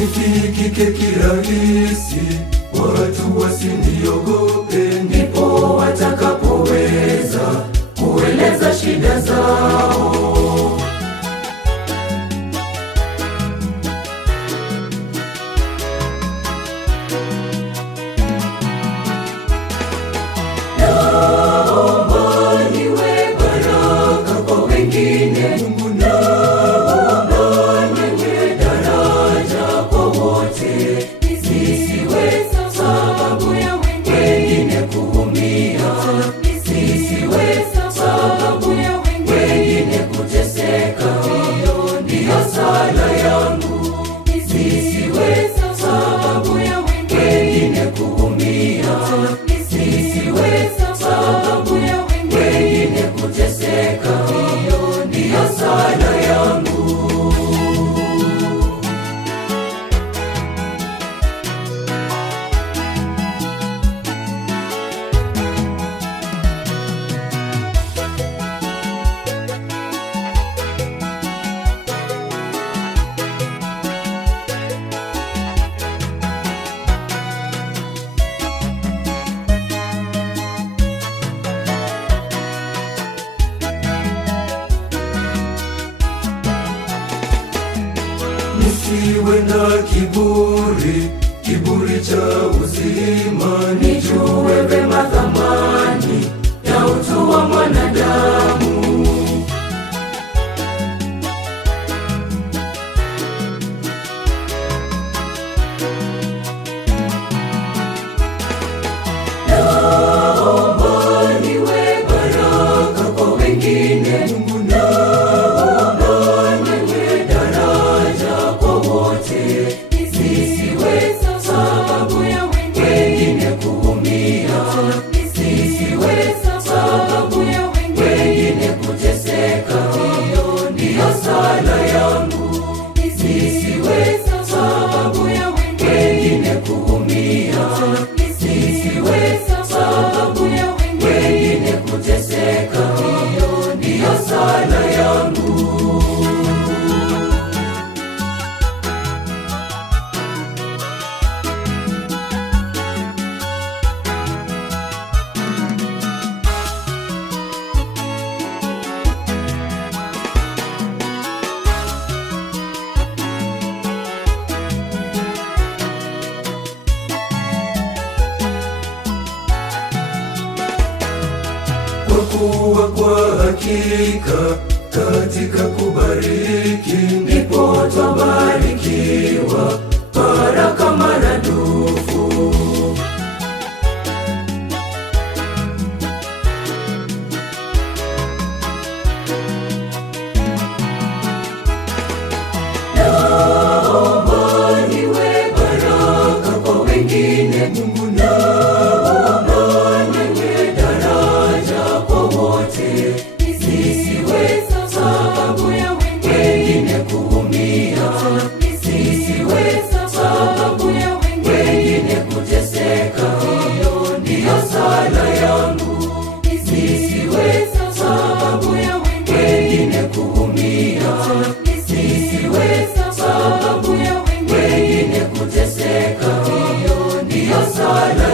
nifikike kirahisi, watu wasiniogope, ndipo watakapoweza kueleza shida zao. Naomba niwe baraka kwa wengine, Mungu naomba niwe daraja kwa wote, nisiwe sababu ya wengine kuumia, nisiwe sababu ya wengine kuteseka. Hiyo ndiyo sala yangu, nisiwe sababu ya wengine kuumia, nisiwe sababu ya wengine kuteseka. Hiyo ndiyo sala yangu. Nisiwe na kiburi, kiburi cha uzima, nijue vema thamani ya utu wa mwanadamu. Naomba niwe baraka kwa wengine, Mungu naomba niwe daraja kwa wote, nisiwe sababu ya wengine kuumia, nisiwe sababu ya wengine kuteseka. Hiyo ndiyo sala yangu, nisiwe sababu ya wengine kuumia, nisiwe sababu ya wengine kuteseka. Hiyo ndiyo sala yangu. Kwa kuwa kwa hakika katika kubariki ndipo twabarikiwa baraka maradufu. Naomba niwe baraka kwa wengine, Mungu naomba niwe daraja kwa wote, nisiwe sababu ya wengine kuumia, nisiwe sababu ya wengine kuteseka. Hiyo ndiyo sala yangu, nisiwe sababu ya wengine kuumia, nisiwe sababu ya wengine kuteseka. Hiyo ndiyo sala